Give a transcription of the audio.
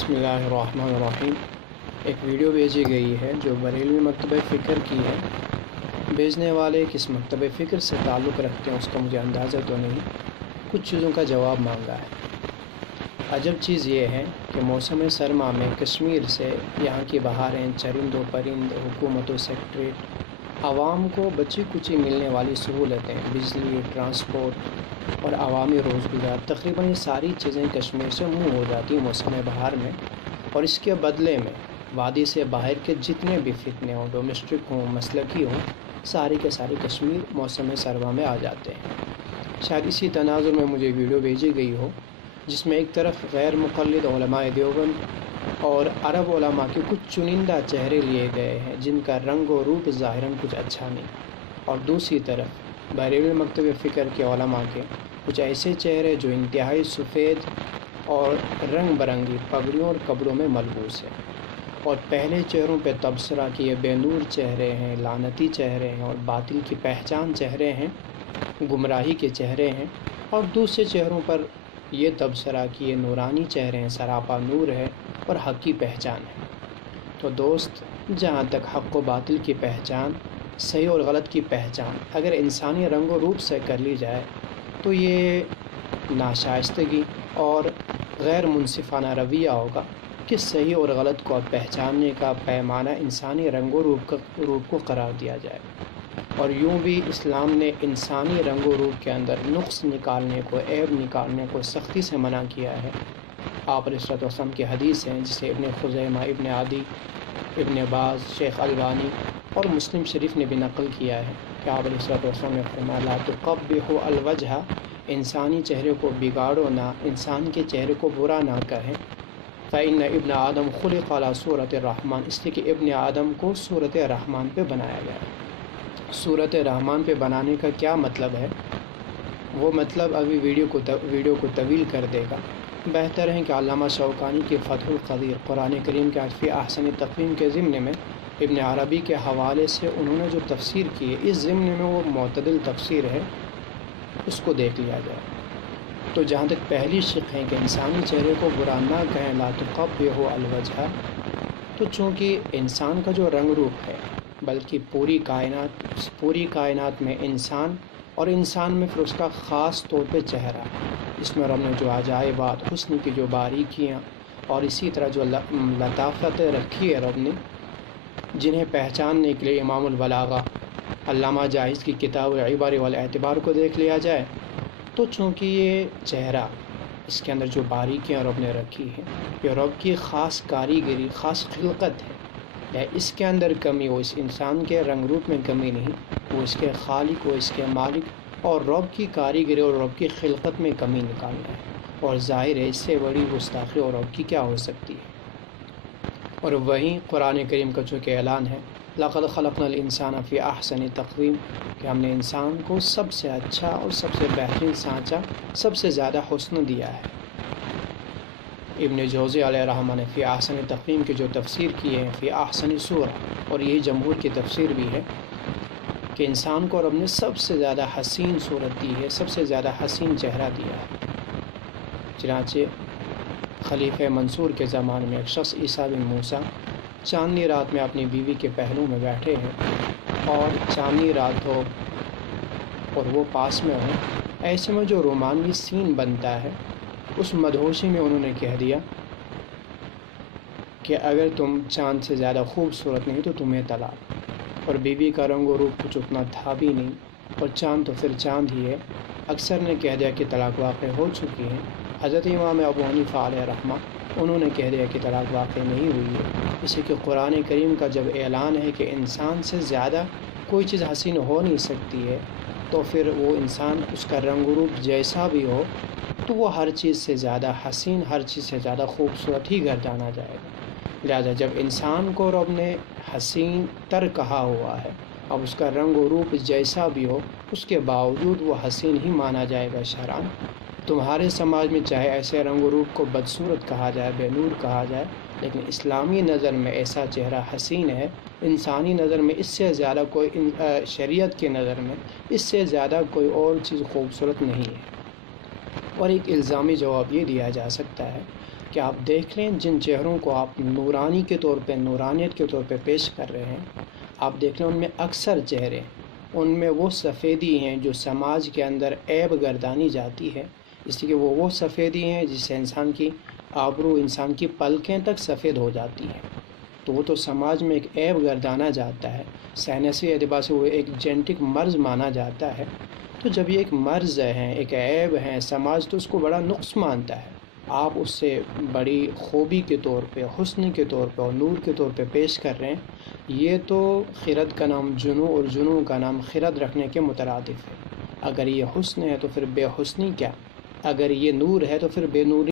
بسم اللہ الرحمن الرحیم۔ ایک ویڈیو بھیجی گئی ہے جو بریلوی مکتبہ فکر کی ہے۔ بھیجنے والے کس مکتبہ فکر سے تعلق رکھتے ہیں اس کا مجھے اندازہ تو نہیں، کچھ چیزوں کا جواب مانگا ہے۔ عجب چیز یہ ہے کہ موسم سرما میں کشمیر سے یہاں کی بہاریں، چرند و پرند، حکومت و سیکٹریٹ، عوام کو بچی کچی ملنے والی سہولتیں، بجلی، ٹرانسپورٹ اور عوامی روزگار، تقریباً یہ ساری چیزیں کشمیر سے منہ ہو جاتی ہیں موسم بہار میں، اور اس کے بدلے میں وادی سے باہر کے جتنے بھی فتنے ہوں، ڈومیسٹک ہوں، مسلکی ہوں، سارے کے سارے کشمیر موسم سرما میں آ جاتے ہیں۔ شاید اسی تناظر میں مجھے ویڈیو بھیجی گئی ہو جس میں ایک طرف غیر مقلد علماء دیوبند اور عرب علماء کے کچھ چنندہ چہرے لیے گئے ہیں جن کا رنگ و روپ ظاہراً کچھ اچھا نہیں، اور دوسری طرف بریلوی مکتبہ فکر کے علماء کے کچھ ایسے چہرے جو انتہائی سفید اور رنگ برنگی پگڑیوں اور کپڑوں میں ملبوس ہیں، اور پہلے چہروں پہ تبصرہ کہ یہ بے نور چہرے ہیں، لعنتی چہرے ہیں اور باطل کی پہچان چہرے ہیں، گمراہی کے چہرے ہیں، اور دوسرے چہروں پر یہ تبصرہ کہ یہ نورانی چہرے ہیں، سراپا نور ہے اور حق کی پہچان ہے۔ تو دوست، جہاں تک حق و باطل کی پہچان، صحیح اور غلط کی پہچان اگر انسانی رنگ و روپ سے کر لی جائے تو یہ ناشائستگی اور غیر منصفانہ رویہ ہوگا کہ صحیح اور غلط کو پہچاننے کا پیمانہ انسانی رنگ و روپ کو قرار دیا جائے۔ اور یوں بھی اسلام نے انسانی رنگ و روپ کے اندر نقص نکالنے کو، عیب نکالنے کو سختی سے منع کیا ہے۔ آپ علیہ الصلوۃ والسلام کی حدیث ہیں جسے ابن خزیمہ، ابن عدی، ابن باز، شیخ البانی اور مسلم شریف نے بھی نقل کیا ہے کہ آپ علیہ الصلوۃ والسلام نے فرمایا لا تقبحوا الوجہ، انسانی چہرے کو بگاڑو نہ، انسان کے چہرے کو برا نہ کہیں۔ فإن ابن آدم خلق علی صورت الرحمن، اس لیے کہ ابن آدم کو صورت رحمان پہ بنایا گیا ہے۔ صورت رحمان پہ بنانے کا کیا مطلب ہے؟ وہ مطلب ابھی ویڈیو کو طویل کر دے گا۔ بہتر ہے کہ علامہ شوکانی کی فتح القدیر قرآن کریم کے فی احسن تقویم کے ضمن میں ابن عربی کے حوالے سے انہوں نے جو تفسیر کی ہے، اس ضمن میں وہ معتدل تفسیر ہے، اس کو دیکھ لیا جائے۔ تو جہاں تک پہلی شق ہے کہ انسانی چہرے کو برا نہ کہیں، لا تقبحوا الوجہ، تو چونکہ انسان کا جو رنگ روپ ہے، بلکہ پوری کائنات میں انسان، اور انسان میں پھر اس کا خاص طور پہ چہرہ، اس میں رب نے جو عجائبات، حسن کی جو باریکیاں اور اسی طرح جو لطافت رکھی ہے رب نے، جنہیں پہچاننے کے لیے امام البلاغہ علامہ جاہز کی کتاب العبر والاعتبار کو دیکھ لیا جائے، تو چونکہ یہ چہرہ، اس کے اندر جو باریکیاں رب نے رکھی ہیں، یہ رب کی خاص کاریگری، خاص خلقت ہے، یا اس کے اندر کمی ہو، اس انسان کے رنگ روپ میں کمی نہیں، وہ اس کے خالق، وہ اس کے مالک اور رب کی کاریگری اور رب کی خلقت میں کمی نکالنا ہے، اور ظاہر ہے اس سے بڑی گستاخی اور رب کی کیا ہو سکتی ہے۔ اور وہیں قرآن کریم کا چونکہ اعلان ہے لَقَدْ خَلَقْنَا الْإِنسَانَ فِي أَحْسَنِ تَقْوِيمٍ، کہ ہم نے انسان کو سب سے اچھا اور سب سے بہترین سانچہ، سب سے زیادہ حسن دیا ہے۔ ابن جوزی علیہ رحمہ نے فی احسن تقویم کی جو تفسیر کی ہے، فی احسن سورہ، اور یہی جمہور کی تفسیر بھی ہے کہ انسان کو رب نے سب سے زیادہ حسین صورت دی ہے، سب سے زیادہ حسین چہرہ دیا ہے۔ چنانچہ خلیفہ منصور کے زمانے میں ایک شخص عیسیٰ بن موسیٰ چاندنی رات میں اپنی بیوی کے پہلو میں بیٹھے ہیں، اور چاندنی رات ہو اور وہ پاس میں ہو، ایسے میں جو رومانوی سین بنتا ہے، اس مدہوشی میں انہوں نے کہہ دیا کہ اگر تم چاند سے زیادہ خوبصورت نہیں تو تمہیں طلاق۔ اور بیوی کا رنگ و روپ کچھ اتنا تھا بھی نہیں، اور چاند تو پھر چاند ہی ہے، اکثر نے کہہ دیا کہ طلاق واقع ہو چکی ہے۔ حضرت امام ابو حنیفہ علیہ رحمہ انہوں نے کہہ دیا کہ طلاق واقع نہیں ہوئی ہے، اس لیے کہ قرآن کریم کا جب اعلان ہے کہ انسان سے زیادہ کوئی چیز حسین ہو نہیں سکتی ہے، تو پھر وہ انسان، اس کا رنگ و روپ جیسا بھی ہو، تو وہ ہر چیز سے زیادہ حسین، ہر چیز سے زیادہ خوبصورت ہی گردانا جائے گا۔ لہذا جب انسان کو رب نے حسین تر کہا ہوا ہے، اب اس کا رنگ و روپ جیسا بھی ہو، اس کے باوجود وہ حسین ہی مانا جائے گا شرعاً۔ تمہارے سماج میں چاہے ایسے رنگ و روپ کو بدصورت کہا جائے، بے نور کہا جائے، لیکن اسلامی نظر میں ایسا چہرہ حسین ہے، انسانی نظر میں اس سے زیادہ کوئی، شریعت کی نظر میں اس سے زیادہ کوئی اور چیز خوبصورت نہیں ہے۔ اور ایک الزامی جواب یہ دیا جا سکتا ہے کہ آپ دیکھ لیں جن چہروں کو آپ نورانی کے طور پہ، نورانیت کے طور پہ پیش کر رہے ہیں، آپ دیکھ لیں ان میں اکثر چہرے، ان میں وہ سفیدی ہیں جو سماج کے اندر عیب گردانی جاتی ہے، اس لیے وہ سفیدی ہیں جس سے انسان کی آبرو، انسان کی پلکیں تک سفید ہو جاتی ہیں، تو وہ تو سماج میں ایک عیب گردانا جاتا ہے، سائنسی اعتبار سے وہ ایک جینٹک مرض مانا جاتا ہے۔ تو جب یہ ایک مرض ہے، ایک عیب ہے، سماج تو اس کو بڑا نقص مانتا ہے، آپ اس سے بڑی خوبی کے طور پہ، حسن کے طور پہ اور نور کے طور پہ پیش کر رہے ہیں، یہ تو خرد کا نام جنو اور جنو کا نام خرد رکھنے کے مترادف ہے۔ اگر یہ حسن ہے تو پھر بے حسنی کیا؟ اگر یہ نور ہے تو پھر بے نوری